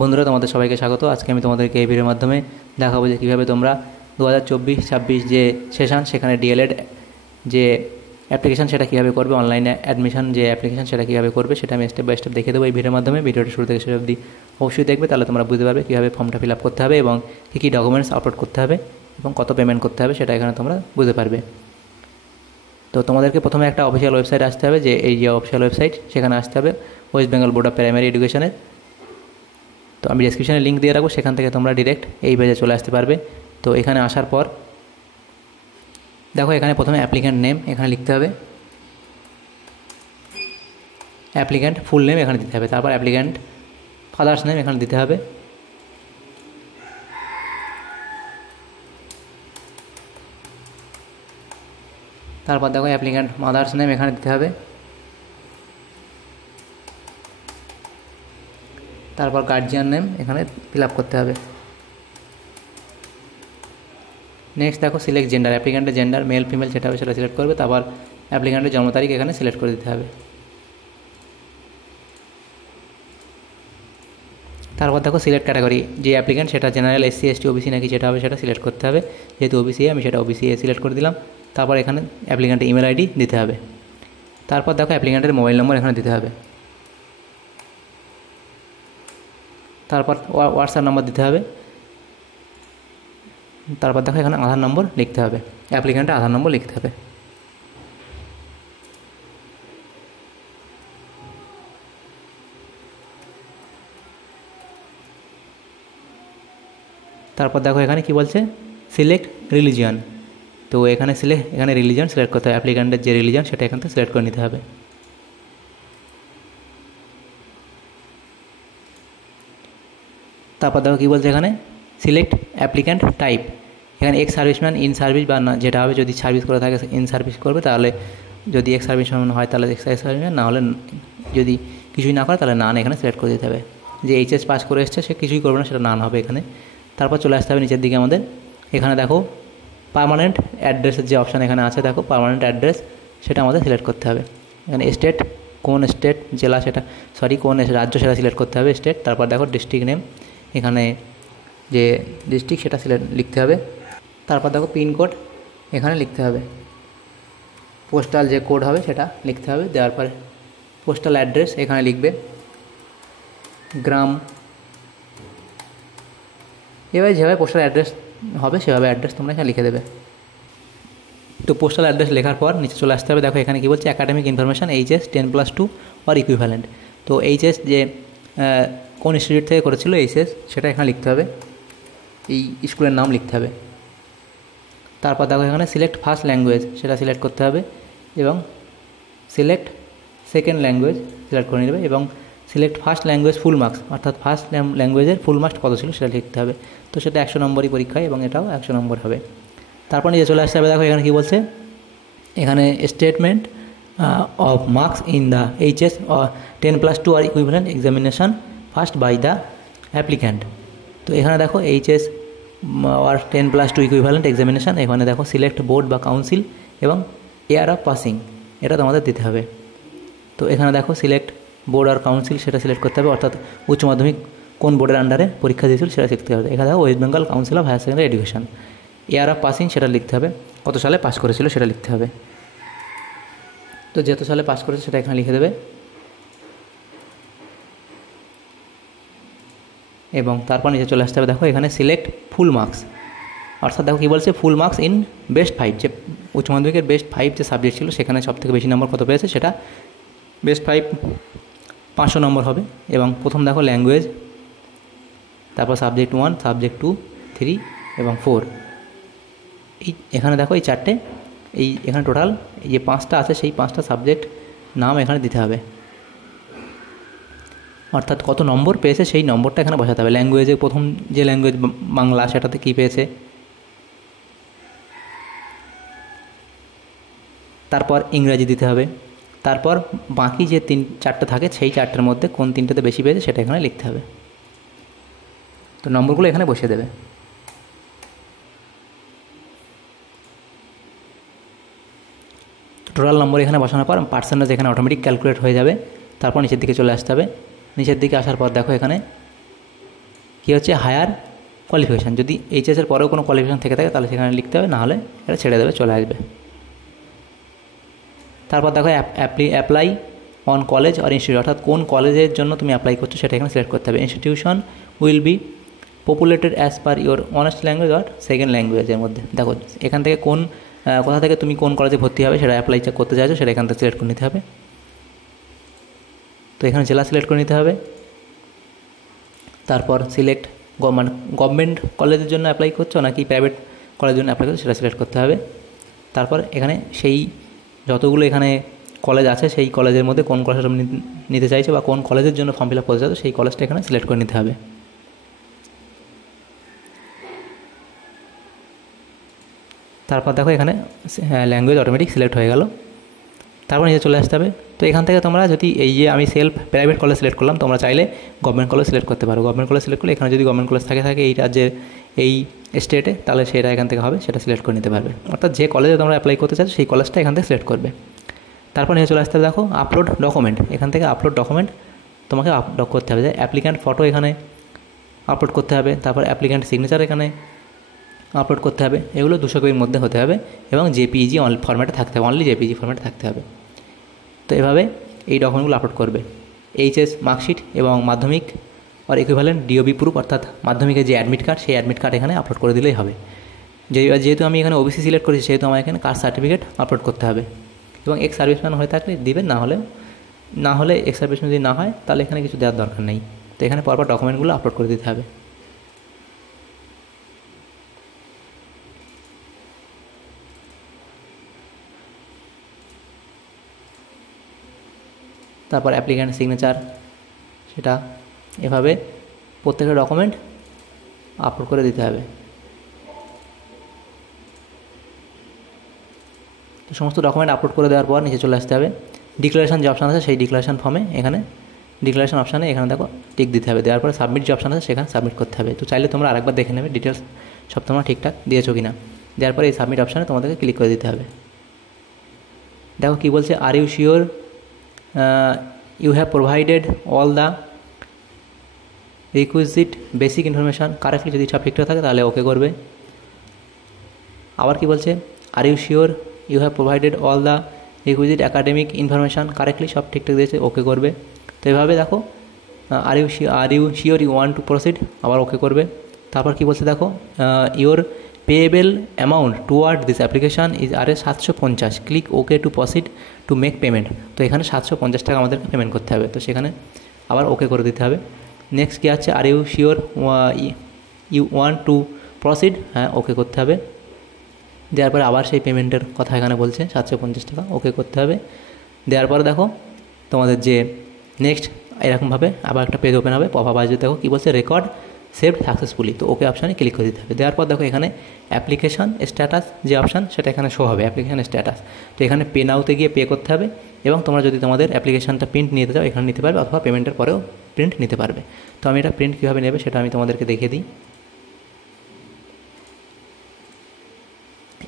বন্ধুরা, তোমাদের সবাইকে স্বাগত। আজকে আমি তোমাদেরকে এই ভিডিওর মাধ্যমে দেখাবো যে কীভাবে তোমরা 2024-26 যে সেশন, সেখানে ডিএলএড যে অ্যাপ্লিকেশান সেটা কীভাবে করবে, অনলাইনে অ্যাডমিশন যে অ্যাপ্লিকেশান সেটা কীভাবে করবে সেটা আমি স্টেপ বাই স্টেপ দেখে দেবো এই ভিডিওর মাধ্যমে। ভিডিওটা শুরু থেকে শেষ অবধি অবশ্যই দেখবে, তাহলে তোমরা বুঝতে পারবে কীভাবে ফর্মটা ফিল আপ করতে হবে এবং কী কী ডকুমেন্টস আপলোড করতে হবে এবং কত পেমেন্ট করতে হবে সেটা এখানে তোমরা বুঝতে পারবে। তো তোমাদেরকে প্রথমে একটা অফিসিয়াল ওয়েবসাইট আসতে হবে, যে এই যে অফিসিয়াল ওয়েবসাইট, সেখানে আসতে হবে West Bengal board of primary এডুকেশনের। তো আমি ডেসক্রিপশানে লিঙ্ক দিয়ে রাখবো, সেখান থেকে তোমরা ডিরেক্ট এই পেজে চলে আসতে পারবে। তো এখানে আসার পর দেখো, এখানে প্রথমে অ্যাপ্লিক্যান্ট নেম এখানে লিখতে হবে, অ্যাপ্লিক্যান্ট ফুল নেম এখানে দিতে হবে, তারপর অ্যাপ্লিক্যান্ট ফাদার্স নেম এখানে দিতে হবে, তারপর দেখো অ্যাপ্লিক্যান্ট মাদার্স নেম এখানে দিতে হবে, তারপর গার্জিয়ান নেম এখানে ফিল আপ করতে হবে। নেক্সট দেখো সিলেক্ট জেন্ডার, অ্যাপ্লিক্যান্টের জেন্ডার মেল ফিমেল যেটা হবে সেটা সিলেক্ট করবে, তারপর অ্যাপ্লিক্যান্টের জন্ম তারিখ এখানে সিলেক্ট করে দিতে হবে। তারপর দেখো সিলেক্ট ক্যাটাগরি, যে অ্যাপ্লিক্যান্ট সেটা জেনারেল, এসসি, এসটি, ওবিসি নাকি যেটা হবে সেটা সিলেক্ট করতে হবে। যেহেতু ওবিসি আমি সেটা ওবিসি সিলেক্ট করে দিলাম। তারপর এখানে অ্যাপ্লিক্যান্টের ইমেল আইডি দিতে হবে। তারপর দেখো অ্যাপ্লিক্যান্টের মোবাইল নম্বর এখানে দিতে হবে, তারপর হোয়াটসঅ্যাপ নাম্বার দিতে হবে, তারপর দেখো এখানে আধার নম্বর লিখতে হবে, অ্যাপ্লিক্যান্টের আধার নম্বর লিখতে হবে। তারপর দেখো এখানে কি বলছে, সিলেক্ট রিলিজিয়ন। তো এখানে রিলিজিয়ন সিলেক্ট করতে হবে, অ্যাপ্লিক্যান্টের যে রিলিজিয়ন সেটা এখান থেকে সিলেক্ট করে নিতে হবে। তারপর দেখো কী বলছে, এখানে সিলেক্ট অ্যাপ্লিক্যান্ট টাইপ, এখানে এক্স সার্ভিসম্যান, ইন সার্ভিস বা না যেটা হবে, যদি সার্ভিস করে থাকে ইন সার্ভিস করবে, তাহলে যদি এক্স সার্ভিসম্যান হয় তাহলে এক্স সার্ভিসম্যান, না হলে যদি কিছুই না করে তাহলে নান এখানে সিলেক্ট করে দিতে হবে। যে এইচএস পাস করে এসছে সে কিছুই করবে না, সেটা নান হবে এখানে। তারপর চলে আসতে হবে নিচের দিকে আমাদের, এখানে দেখো পার্মানেন্ট অ্যাড্রেসের যে অপশান এখানে আছে, দেখো পার্মানেন্ট অ্যাড্রেস সেটা আমাদের সিলেক্ট করতে হবে। এখানে স্টেট, কোন স্টেট, জেলা সেটা কোন রাজ্য সেটা সিলেক্ট করতে হবে, স্টেট। তারপর দেখো ডিস্ট্রিক্ট নেম, এখানে যে ডিস্ট্রিক্ট সেটা লিখতে হবে। তারপর দেখো পিনকোড এখানে লিখতে হবে, পোস্টাল যে কোড হবে সেটা লিখতে হবে। দেওয়ার পরে পোস্টাল অ্যাড্রেস এখানে লিখবে, গ্রাম, এভাবে যেভাবে পোস্টাল অ্যাড্রেস হবে সেভাবে অ্যাড্রেস তোমরা এখানে লিখে দেবে। তো পোস্টাল অ্যাড্রেস লেখার পর নিচে চলে আসতে হবে। দেখো এখানে কী বলছে, academic information HS 10+2 or equivalent. তো এইচএস যে কোন ইনস্টিটিউট থেকে করেছিল এইচএস সেটা এখানে লিখতে হবে, এই স্কুলের নাম লিখতে হবে। তারপর দেখো এখানে সিলেক্ট ফার্স্ট ল্যাঙ্গুয়েজ সেটা সিলেক্ট করতে হবে এবং সিলেক্ট সেকেন্ড ল্যাঙ্গুয়েজ সিলেক্ট করে নেবে এবং select first language full marks, অর্থাৎ ফার্স্ট ল্যাঙ্গুয়েজের ফুল মার্কস কত ছিল সেটা লিখতে হবে। তো সেটা 100 নম্বরই পরীক্ষায় এবং এটাও 100 নম্বর হবে। তারপর নিচে চলে আসতে হবে। দেখো এখানে কী বলছে, এখানে statement of marks in the HS 10+2 আর equivalent examination first by the applicant. তো এখানে দেখো এইচএস আর 10+2 ইকুইভ্যালেন্ট এক্সামিনেশান, এখানে দেখো সিলেক্ট বোর্ড বা কাউন্সিল এবং ইয়ার অফ পাসিং এটা তোমাদের দিতে হবে। তো এখানে দেখো সিলেক্ট বোর্ড আর কাউন্সিল সেটা সিলেক্ট করতে হবে, অর্থাৎ উচ্চ মাধ্যমিক কোন বোর্ডের আন্ডারে পরীক্ষা দিয়েছিল সেটা লিখতে হবে। এখানে দেখো West Bengal council of higher secondary education. Year of passing সেটা লিখতে হবে, কত সালে পাস করেছিল সেটা লিখতে হবে। তো যেত সালে পাস করেছে সেটা এখানে লিখে দেবে এবং তারপর নিচে চলে আসতে হবে। দেখো এখানে সিলেক্ট ফুল মার্কস, অর্থাৎ দেখো কী বলছে, ফুল মার্কস ইন বেস্ট 5, যে উচ্চ মাধ্যমিকের বেস্ট 5 যে সাবজেক্ট ছিল সেখানে সবথেকে বেশি নম্বর কত পেয়েছে সেটা বেস্ট 5 500 নম্বর হবে। এবং প্রথম দেখো ল্যাঙ্গুয়েজ, তারপর সাবজেক্ট 1, সাবজেক্ট 2, 3 এবং 4। এখানে দেখো এই চারটে, এখানে টোটাল এই যে 5টা আছে সেই 5টা সাবজেক্ট নাম এখানে দিতে হবে, অর্থাৎ কত নম্বর পেয়েছে সেই নম্বরটা এখানে বসাতে হবে। ল্যাঙ্গুয়েজে প্রথম যে ল্যাঙ্গুয়েজ বাংলা সেটাতে কী পেয়েছে, তারপর ইংরাজি দিতে হবে, তারপর বাকি যে 4টে থাকে সেই 4টের মধ্যে কোন 3টেতে বেশি পেয়েছে সেটা এখানে লিখতে হবে। তো নম্বরগুলো এখানে বসিয়ে দেবে। টোটাল নম্বর এখানে বসানোর পর পার্সেন্টেজ এখানে অটোমেটিক ক্যালকুলেট হয়ে যাবে। তারপর নিচের দিকে চলে আসতে হবে। নিচের দিকে আসার পর দেখো এখানে কী হচ্ছে হায়ার কোয়ালিফিকেশান, যদি এইচএসের পরেও কোনো কোয়ালিফিকেশান থেকে থাকে তাহলে সেখানে লিখতে হবে, নাহলে এটা ছেড়ে দেবে, চলে আসবে। তারপর দেখো অ্যাপ্লাই অন কলেজ আর ইনস্টিটিউট, অর্থাৎ কোন কলেজের জন্য তুমি অ্যাপ্লাই করছো সেটা এখানে সিলেক্ট করতে হবে। Institution will be populated as per your honours language আর সেকেন্ড ল্যাঙ্গুয়েজের মধ্যে। দেখো এখান থেকে কোথা থেকে তুমি কোন কলেজে ভর্তি হবে সেটা অ্যাপ্লাই করতে চাইছো সেটা এখান থেকে সিলেক্ট করে নিতে হবে। তো এখানে জেলা সিলেক্ট করে নিতে হবে। তারপর সিলেক্ট মানে গভর্নমেন্ট কলেজের জন্য অ্যাপ্লাই করছো নাকি প্রাইভেট কলেজের জন্য অ্যাপ্লাই করছো সেটা সিলেক্ট করতে হবে। তারপর এখানে সেই যতগুলো এখানে কলেজ আছে সেই কলেজের মধ্যে কোন কলেজটা নিতে চাইছো বা কোন কলেজের জন্য ফর্ম ফিল আপ করতে চাইছো সেই কলেজটা এখানে সিলেক্ট করে নিতে হবে। তারপর দেখো এখানে ল্যাঙ্গুয়েজ অটোমেটিক সিলেক্ট হয়ে গেল। তারপর নিচে চলে আসতে হবে। তো এখান থেকে তোমরা যদি এই যে আমি সেলফ প্রাইভেট কলেজ সিলেক্ট করলাম, তোমরা চাইলে গভর্নমেন্ট কলেজ সিলেক্ট করতে পারো। গভর্নমেন্ট কলেজ সিলেক্ট করলে এখানে যদি গভর্নমেন্ট কলেজ থাকে এই রাজ্যের এই স্টেটে, তাহলে সেটা এখান থেকে হবে, সেটা সিলেক্ট করে নিতে পারবে। অর্থাৎ যে কলেজে তোমরা অ্যাপ্লাই করতে চাচ্ছ সেই কলেজটা এখান থেকে সিলেক্ট করবে। তারপর নিচে চলে আসতে হবে, দেখো আপলোড ডকুমেন্ট, এখান থেকে আপলোড ডকুমেন্ট তোমাকে আপলোড করতে হবে। যে অ্যাপ্লিক্যান্ট ফটো এখানে আপলোড করতে হবে, তারপর অ্যাপ্লিক্যান্ট সিগনেচার এখানে আপলোড করতে হবে। এগুলো 200 কপির মধ্যে হতে হবে এবং জেপিইজি ফরম্যাটে থাকতে হবে, অনলি জেপিইজি ফরম্যাটে থাকতে হবে। তো এভাবে এই ডকুমেন্টগুলো আপলোড করবে। এইচএস মার্কশিট এবং মাধ্যমিক আর ইকুইভ্যালেন্ট ডিওবি প্রুফ, অর্থাৎ মাধ্যমিকের যে অ্যাডমিট কার্ড সেই অ্যাডমিট কার্ড এখানে আপলোড করে দিলেই হবে। যেহেতু আমি এখানে ওবিসি সিলেক্ট করেছি সেহেতু আমার এখানে কাস্ট সার্টিফিকেট আপলোড করতে হবে এবং এক্স সার্ভিসম্যান হয়ে থাকলে দিবেন, না হলে এক্স সার্ভিসম্যান যদি না হয় তাহলে এখানে কিছু দেওয়ার দরকার নেই। তো এখানে পরপর ডকুমেন্টগুলো আপলোড করে দিতে হবে। তারপর অ্যাপ্লিক্যান্ট সিগনেচার, সেটা এভাবে প্রত্যেকটা ডকুমেন্ট আপলোড করে দিতে হবে। তো সমস্ত ডকুমেন্ট আপলোড করে দেওয়ার পর নিচে চলে আসতে হবে। ডিক্লারেশন যে অপশান আছে সেই ডিক্লারেশন ফর্মে এখানে ডিক্লারেশন অপশানে এখানে দেখো টিক দিতে হবে। দেওয়ার পরে সাবমিট যে অপশান আছে সেখানে সাবমিট করতে হবে। তো চাইলে তোমরা আরেকবার দেখে নেবে ডিটেলস সব তোমরা ঠিকঠাক দিয়েছো কি না। দেওয়ার পরে এই সাবমিট অপশানে তোমাদেরকে ক্লিক করে দিতে হবে। দেখো কী বলছে, are you sure you have provided all the requisite basic information correctly, যদি সব ঠিকঠাক থাকে তাহলে ওকে করবে। আবার কি বলছে, are you sure you have provided all the requisite academic information correctly, সব ঠিকঠাক দিয়েছে, ওকে করবে। তো এভাবে দেখো are you sure you want to proceed, আবার ওকে করবে। তারপর কি বলছে দেখো, your payable amount toward this application is আর 750, click okay to proceed to make payment. তো এখানে 750 টাকা আমাদেরকে পেমেন্ট করতে হবে, তো সেখানে আবার ওকে করে দিতে হবে। নেক্সট কী আছে, are you sure you want to proceed, হ্যাঁ ওকে করতে হবে। দেওয়ার পরে আবার সেই পেমেন্টের কথা এখানে বলছে 750 টাকা, ওকে করতে হবে। দেওয়ার পরে দেখো তোমাদের যে নেক্সট এরকমভাবে আবার একটা পেজ ওপেন হবে, পপ আপ আসবে। দেখো কী বলছে, রেকর্ড সেভড সাকসেসফুলি, তো ওকে অপশানে ক্লিক করে দিতে হবে। দেওয়ার পর দেখো এখানে অ্যাপ্লিকেশান স্ট্যাটাস যে অপশান সেটা এখানে শো হবে, অ্যাপ্লিকেশান স্ট্যাটাস। তো এখানে পে নাওতে গিয়ে পে করতে হবে এবং তোমরা যদি তোমাদের অ্যাপ্লিকেশানটা প্রিন্ট নিতে চাও এখানে নিতে পারবে, অথবা পেমেন্টের পরেও প্রিন্ট নিতে পারবে। তো আমি এটা প্রিন্ট কীভাবে নেবে সেটা আমি তোমাদেরকে দেখিয়ে দিই।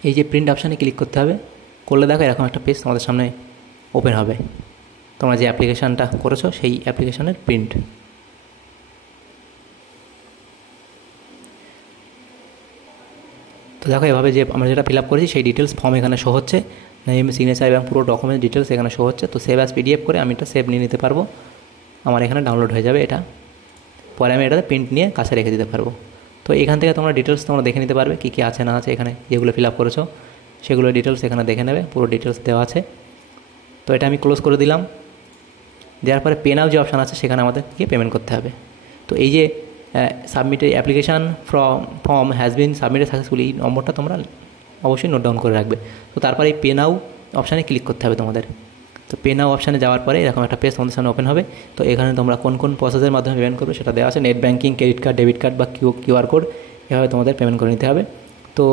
এই যে প্রিন্ট অপশানে ক্লিক করতে হবে, করলে দেখো এরকম একটা পেজ তোমাদের সামনে ওপেন হবে, তোমরা যে অ্যাপ্লিকেশানটা করেছো সেই অ্যাপ্লিকেশানের প্রিন্ট। তো দেখো এভাবে যে আমরা যেটা ফিল আপ করেছি সেই ডিটেলস ফর্ম এখানে শো হচ্ছে, নেম সিগনেচার এবং পুরো ডকুমেন্ট ডিটেলস এখানে শো হচ্ছে। তো সেভ অ্যাজ পিডিএফ করে আমি এটা সেভ নিয়ে নিতে পারবো, আমার এখানে ডাউনলোড হয়ে যাবে এটা, পরে আমি এটাতে প্রিন্ট নিয়ে কাছে রেখে দিতে পারবো। তো এখান থেকে তোমরা ডিটেলস তোমরা দেখে নিতে পারবে কী কী আছে না আছে, এখানে যেগুলো ফিল আপ করেছো সেগুলো ডিটেলস এখানে দেখে নেবে, পুরো ডিটেলস দেওয়া আছে। তো এটা আমি ক্লোজ করে দিলাম। দেওয়ার পরে পে নাও যে অপশান আছে সেখানে আমাদেরকে পেমেন্ট করতে হবে। তো এই যে submitted application form has been submitted successfully, এই নম্বরটা তোমরা অবশ্যই নোট ডাউন করে রাখবে। তো তারপরে এই পে নাও অপশানে ক্লিক করতে হবে তোমাদের। তো পে নাও অপশানে যাওয়ার পরে এরকম একটা পেজ তোমাদের সামনে ওপেন হবে। তো এখানে তোমরা কোন কোন প্রসেসের মাধ্যমে পেমেন্ট করবে সেটা দেওয়া আছে, net banking, credit card, debit card বা কিউআর কোড, এভাবে তোমাদের পেমেন্ট করে নিতে হবে। তো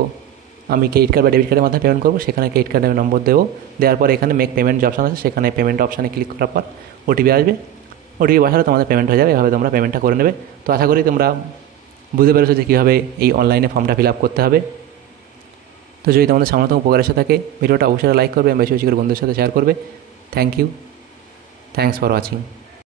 আমি ক্রেডিট কার্ড বা ডেবিট কার্ডের মাধ্যমে পেমেন্ট করবো, সেখানে ক্রেডিট কার্ডের নম্বর দেবো। দেওয়ার পর এখানে মেক পেমেন্ট যে অপশান আছে সেখানে পেমেন্ট অপশানে ক্লিক করার পর ওটিপি আসবে, ওটিপি বসালে তোমাদের পেমেন্ট হয়ে যাবে। এভাবে তোমরা পেমেন্টটা করে নেবে। তো আশা করি তোমরা বুঝতে পেরেছো যে কীভাবে এই অনলাইনে ফর্মটা ফিল আপ করতে হবে। তো যদি তোমাদের সামনেতম উপকার এসে থাকে ভিডিওটা অবশ্যই লাইক করবে এবং বেশি বেশি করে বন্ধুদের সাথে শেয়ার করবে। Thank you, thanks for watching.